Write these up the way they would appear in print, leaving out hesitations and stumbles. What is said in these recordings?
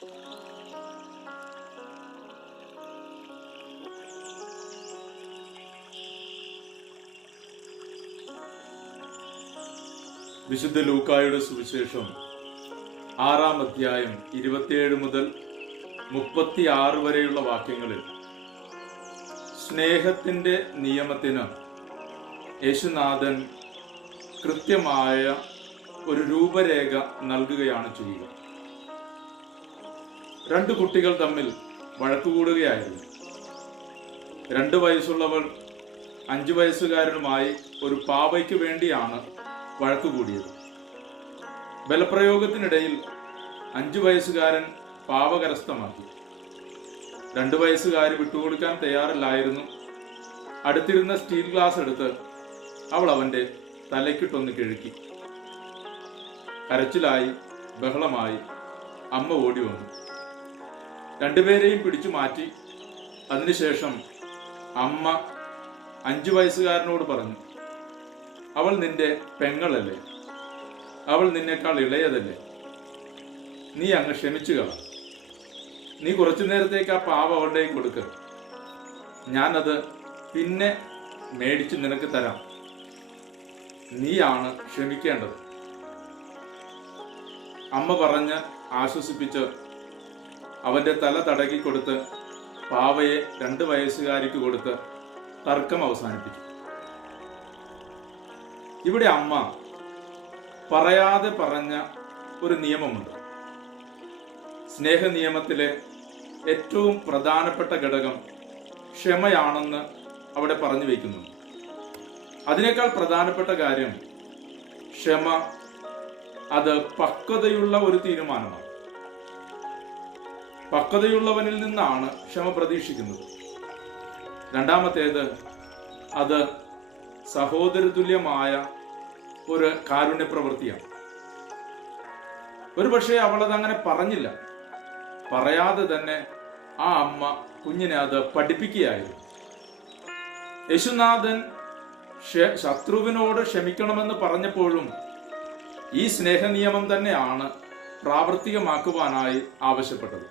വിശുദ്ധ ലൂക്കായുടെ സുവിശേഷം 6-ാം അധ്യായം 27 മുതൽ 36 വരെയുള്ള വാക്യങ്ങളിൽ സ്നേഹത്തിന്റെ നിയമത്തിന് യേശുനാഥൻ കൃത്യമായ ഒരു രൂപരേഖ നൽകുകയാണ് ചെയ്യുക. 2 കുട്ടികൾ തമ്മിൽ വഴക്കുകൂടുകയായിരുന്നു. 2 വയസ്സുള്ളവൾ 5 വയസ്സുകാരനുമായി ഒരു പാവയ്ക്ക് വേണ്ടിയാണ് വഴക്കുകൂടിയത്. ബലപ്രയോഗത്തിനിടയിൽ 5 വയസ്സുകാരൻ പാവ കരസ്ഥമാക്കി. 2 വയസ്സുകാർ വിട്ടുകൊടുക്കാൻ തയ്യാറല്ലായിരുന്നു. അടുത്തിരുന്ന സ്റ്റീൽ ഗ്ലാസ് എടുത്ത് അവൾ അവന്റെ തലയ്ക്കിട്ടൊന്ന് കിഴുക്കി. കരച്ചിലായി, ബഹളമായി. അമ്മ ഓടി വന്നു, 2 പേരെയും പിടിച്ചു മാറ്റി. അതിനുശേഷം അമ്മ 5 വയസ്സുകാരനോട് പറഞ്ഞു, അവൾ നിന്റെ പെങ്ങളല്ലേ, അവൾ നിന്നേക്കാൾ ഇളയതല്ലേ, നീ അങ്ങ് ക്ഷമിച്ചു കള. നീ കുറച്ചു നേരത്തേക്ക് ആ പാവ അവളുടെ കൊടുക്ക, ഞാനത് പിന്നെ മേടിച്ച് നിനക്ക് തരാം, നീയാണ് ക്ഷമിക്കേണ്ടത്. അമ്മ പറഞ്ഞ് ആശ്വസിപ്പിച്ച് അവന്റെ തല തടകി കൊടുത്ത് പാവയെ 2 വയസ്സുകാരിക്ക് കൊടുത്ത് തർക്കം അവസാനിപ്പിച്ചു. ഇവിടെ അമ്മ പറയാതെ പറഞ്ഞ ഒരു നിയമമുണ്ട്. സ്നേഹ നിയമത്തിലെ ഏറ്റവും പ്രധാനപ്പെട്ട ഘടകം ക്ഷമയാണെന്ന് അവിടെ പറഞ്ഞു വയ്ക്കുന്നു. അതിനേക്കാൾ പ്രധാനപ്പെട്ട കാര്യം ക്ഷമ അത് പക്വതയുള്ള ഒരു തീരുമാനമാണ്. പക്വതയുള്ളവനിൽ നിന്നാണ് ക്ഷമ പ്രതീക്ഷിക്കുന്നത്. രണ്ടാമത്തേത് അത് സഹോദരതുല്യമായ ഒരു കാരുണ്യ പ്രവൃത്തിയാണ്. ഒരുപക്ഷെ അവളത് അങ്ങനെ പറഞ്ഞില്ല. പറയാതെ തന്നെ ആ അമ്മ കുഞ്ഞിനെ അത് പഠിപ്പിക്കുകയായിരുന്നു. യേശുനാഥൻ ശത്രുവിനോട് ക്ഷമിക്കണമെന്ന് പറഞ്ഞപ്പോഴും ഈ സ്നേഹ നിയമം തന്നെയാണ് പ്രാവർത്തികമാക്കുവാനായി ആവശ്യപ്പെട്ടത്.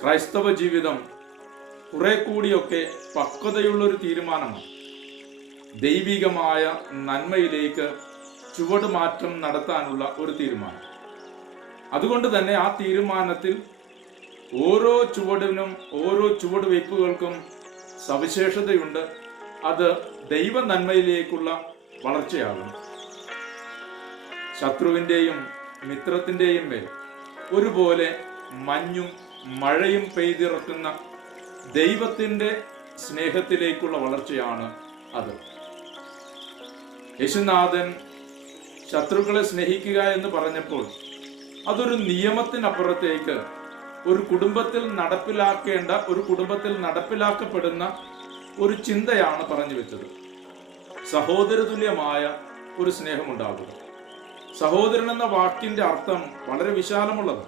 ക്രൈസ്തവ ജീവിതം കുറെ കൂടിയൊക്കെ പക്വതയുള്ളൊരു തീരുമാനമാണ്. ദൈവികമായ നന്മയിലേക്ക് ചുവടുമാറ്റം നടത്താനുള്ള ഒരു തീരുമാനം. അതുകൊണ്ട് തന്നെ ആ തീരുമാനത്തിൽ ഓരോ ചുവടിനും ഓരോ ചുവടുവയ്പ്പുകൾക്കും സവിശേഷതയുണ്ട്. അത് ദൈവ നന്മയിലേക്കുള്ള വളർച്ചയാകും. ശത്രുവിൻ്റെയും മിത്രത്തിൻ്റെയും മേൽ ഒരുപോലെ മഞ്ഞും മഴയും പെയ്തിറക്കുന്ന ദൈവത്തിൻ്റെ സ്നേഹത്തിലേക്കുള്ള വളർച്ചയാണ് അത്. യേശുനാഥൻ ശത്രുക്കളെ സ്നേഹിക്കുക എന്ന് പറഞ്ഞപ്പോൾ അതൊരു നിയമത്തിനപ്പുറത്തേക്ക് ഒരു കുടുംബത്തിൽ നടപ്പിലാക്കപ്പെടുന്ന ഒരു ചിന്തയാണ് പറഞ്ഞു വെച്ചത്. സഹോദരതുല്യമായ ഒരു സ്നേഹമുണ്ടാകുക. സഹോദരൻ എന്ന വാക്കിന്റെ അർത്ഥം വളരെ വിശാലമുള്ളത്.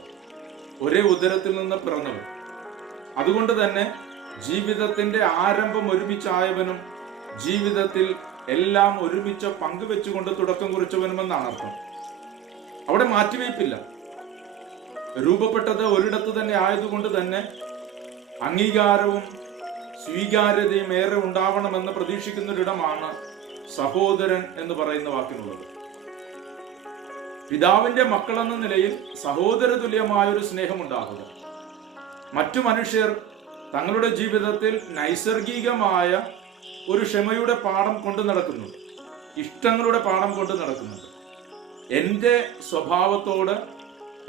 ഒരേ ഉദരത്തിൽ നിന്ന് പിറന്നവൻ. അതുകൊണ്ട് തന്നെ ജീവിതത്തിന്റെ ആരംഭം ഒരുമിച്ചായവനും ജീവിതത്തിൽ എല്ലാം ഒരുമിച്ച് പങ്കുവെച്ചുകൊണ്ട് തുടക്കം കുറിച്ചവനുമെന്നാണ് അർത്ഥം. അവിടെ മാറ്റിവയ്പ്പില്ല. രൂപപ്പെട്ടത് ഒരിടത്ത് തന്നെ ആയതുകൊണ്ട് തന്നെ അംഗീകാരവും സ്വീകാര്യതയും ഏറെ ഉണ്ടാവണമെന്ന് പ്രതീക്ഷിക്കുന്നൊരിടമാണ് സഹോദരൻ എന്ന് പറയുന്ന വാക്കിനുള്ളത്. പിതാവിന്റെ മക്കളെന്ന നിലയിൽ സഹോദര തുല്യമായ ഒരു സ്നേഹമുണ്ടാകുക. മറ്റു മനുഷ്യർ തങ്ങളുടെ ജീവിതത്തിൽ നൈസർഗികമായ ഒരു ക്ഷമയുടെ പാഠം കൊണ്ടു നടക്കുന്നുണ്ട്, ഇഷ്ടങ്ങളുടെ പാഠം കൊണ്ടു നടക്കുന്നുണ്ട്. എൻ്റെ സ്വഭാവത്തോട്,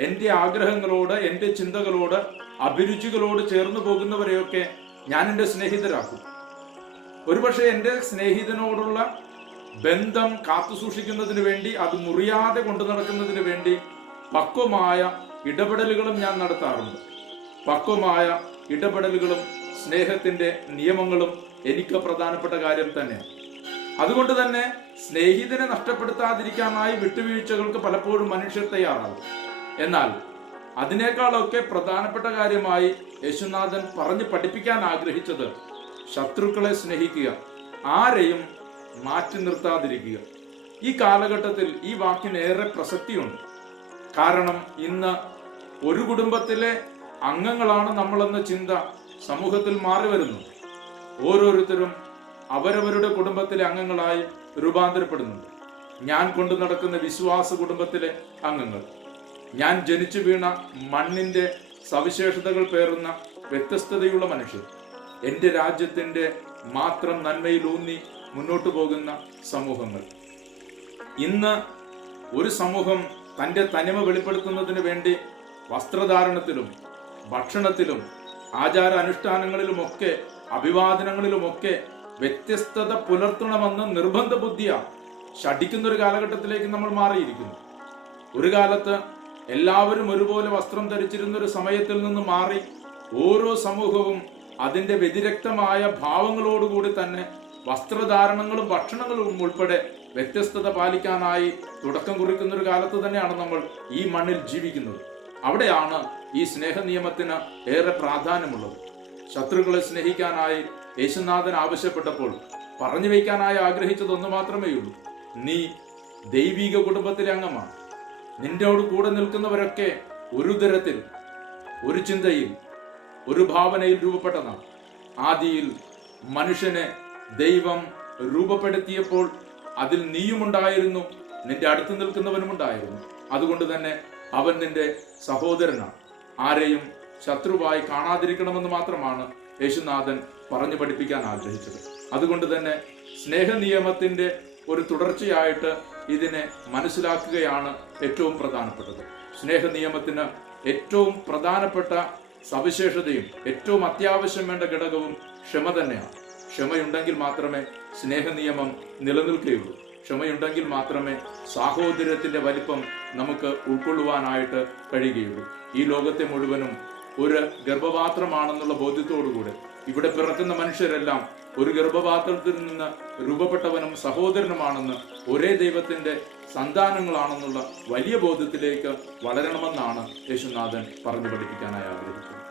എൻ്റെ ആഗ്രഹങ്ങളോട്, എൻ്റെ ചിന്തകളോട്, അഭിരുചികളോട് ചേർന്ന് പോകുന്നവരെയൊക്കെ ഞാൻ എൻ്റെ സ്നേഹിതരാക്കും. ഒരുപക്ഷെ എൻ്റെ സ്നേഹിതനോടുള്ള ബന്ധം കാത്തു സൂക്ഷിക്കുന്നതിന് വേണ്ടി, അത് മുറിയാതെ കൊണ്ടു നടക്കുന്നതിന് വേണ്ടി പക്വമായ ഇടപെടലുകളും ഞാൻ നടത്താറുണ്ട്. പക്വമായ ഇടപെടലുകളും സ്നേഹത്തിന്റെ നിയമങ്ങളും എനിക്ക് പ്രധാനപ്പെട്ട കാര്യം തന്നെയാണ്. അതുകൊണ്ട് തന്നെ സ്നേഹിതനെ നഷ്ടപ്പെടുത്താതിരിക്കാനായി വിട്ടുവീഴ്ചകൾക്ക് പലപ്പോഴും മനുഷ്യർ തയ്യാറാകും. എന്നാൽ അതിനേക്കാളൊക്കെ പ്രധാനപ്പെട്ട കാര്യമായി യേശുനാഥൻ പറഞ്ഞു പഠിപ്പിക്കാൻ ആഗ്രഹിച്ചത് ശത്രുക്കളെ സ്നേഹിക്കുക, ആരെയും മാറ്റി നിർത്താതിരിക്കുക. ഈ കാലഘട്ടത്തിൽ ഈ വാക്കിന് ഏറെ പ്രസക്തിയുണ്ട്. കാരണം ഇന്ന് ഒരു കുടുംബത്തിലെ അംഗങ്ങളാണ് നമ്മളെന്ന ചിന്ത സമൂഹത്തിൽ മാറി വരുന്നു. ഓരോരുത്തരും അവരവരുടെ കുടുംബത്തിലെ അംഗങ്ങളായി രൂപാന്തരപ്പെടുന്നുണ്ട്. ഞാൻ കൊണ്ടു നടക്കുന്ന വിശ്വാസ കുടുംബത്തിലെ അംഗങ്ങൾ, ഞാൻ ജനിച്ചു വീണ മണ്ണിന്റെ സവിശേഷതകൾ പേറുന്ന വ്യത്യസ്തതയുള്ള മനുഷ്യർ, എൻ്റെ രാജ്യത്തിന്റെ മാത്രം നന്മയിലൂന്നി മുന്നോട്ടു പോകുന്ന സമൂഹങ്ങൾ. ഇന്ന് ഒരു സമൂഹം തൻ്റെ തനിമ വെളിപ്പെടുത്തുന്നതിന് വേണ്ടി വസ്ത്രധാരണത്തിലും ഭക്ഷണത്തിലും ആചാര അനുഷ്ഠാനങ്ങളിലുമൊക്കെ അഭിവാദനങ്ങളിലുമൊക്കെ വ്യത്യസ്തത പുലർത്തണമെന്ന് നിർബന്ധ ബുദ്ധിയാ ശഠിക്കുന്ന ഒരു കാലഘട്ടത്തിലേക്ക് നമ്മൾ മാറിയിരിക്കുന്നു. ഒരു കാലത്ത് എല്ലാവരും ഒരുപോലെ വസ്ത്രം ധരിച്ചിരുന്ന ഒരു സമയത്തിൽ നിന്ന് മാറി ഓരോ സമൂഹവും അതിന്റെ വ്യതിരക്തമായ ഭാവങ്ങളോടുകൂടി തന്നെ വസ്ത്രധാരണങ്ങളും ഭക്ഷണങ്ങളും ഉൾപ്പെടെ വ്യത്യസ്തത പാലിക്കാനായി തുടക്കം കുറിക്കുന്ന ഒരു കാലത്ത് തന്നെയാണ് നമ്മൾ ഈ മണ്ണിൽ ജീവിക്കുന്നത്. അവിടെയാണ് ഈ സ്നേഹ നിയമത്തിന് ഏറെ പ്രാധാന്യമുള്ളത്. ശത്രുക്കളെ സ്നേഹിക്കാനായി യേശുനാഥൻ ആവശ്യപ്പെട്ടപ്പോൾ പറഞ്ഞു വയ്ക്കാനായി ആഗ്രഹിച്ചതൊന്നു മാത്രമേ ഉള്ളൂ: നീ ദൈവിക കുടുംബത്തിലെ അംഗമാണ്. നിന്നോട് കൂടെ നിൽക്കുന്നവരൊക്കെ ഒരു തരത്തിൽ, ഒരു ചിന്തയിൽ, ഒരു ഭാവനയിൽ രൂപപ്പെട്ടതാണ്. ആദിയിൽ മനുഷ്യനെ ദൈവം രൂപപ്പെടുത്തിയപ്പോൾ അതിൽ നീയുമുണ്ടായിരുന്നു, നിന്റെ അടുത്ത് നിൽക്കുന്നവനുമുണ്ടായിരുന്നു. അതുകൊണ്ട് തന്നെ അവൻ നിന്റെ സഹോദരനാണ്. ആരെയും ശത്രുവായി കാണാതിരിക്കണമെന്ന് മാത്രമാണ് യേശുനാഥൻ പറഞ്ഞു പഠിപ്പിക്കാൻ ആഗ്രഹിച്ചത്. അതുകൊണ്ട് തന്നെ സ്നേഹ നിയമത്തിന്റെ ഒരു തുടർച്ചയായിട്ട് ഇതിനെ മനസ്സിലാക്കുകയാണ് ഏറ്റവും പ്രധാനപ്പെട്ടത്. സ്നേഹ നിയമത്തിന് ഏറ്റവും പ്രധാനപ്പെട്ട സവിശേഷതയും ഏറ്റവും അത്യാവശ്യം വേണ്ട ഘടകവും ക്ഷമ തന്നെയാണ്. ക്ഷമയുണ്ടെങ്കിൽ മാത്രമേ സ്നേഹ നിയമം നിലനിൽക്കുകയുള്ളൂ. ക്ഷമയുണ്ടെങ്കിൽ മാത്രമേ സാഹോദര്യത്തിന്റെ വലിപ്പം നമുക്ക് ഉൾക്കൊള്ളുവാനായിട്ട് കഴിയുകയുള്ളൂ. ഈ ലോകത്തെ മുഴുവനും ഒരു ഗർഭപാത്രമാണെന്നുള്ള ബോധ്യത്തോടുകൂടെ ഇവിടെ പിറക്കുന്ന മനുഷ്യരെല്ലാം ഒരു ഗർഭപാത്രത്തിൽ നിന്ന് രൂപപ്പെട്ടവനും സഹോദരനുമാണെന്ന്, ഒരേ ദൈവത്തിന്റെ സന്താനങ്ങളാണെന്നുള്ള വലിയ ബോധ്യത്തിലേക്ക് വളരണമെന്നാണ് യേശുനാഥൻ പറഞ്ഞു പഠിപ്പിക്കാനായി ആഗ്രഹിക്കുന്നത്.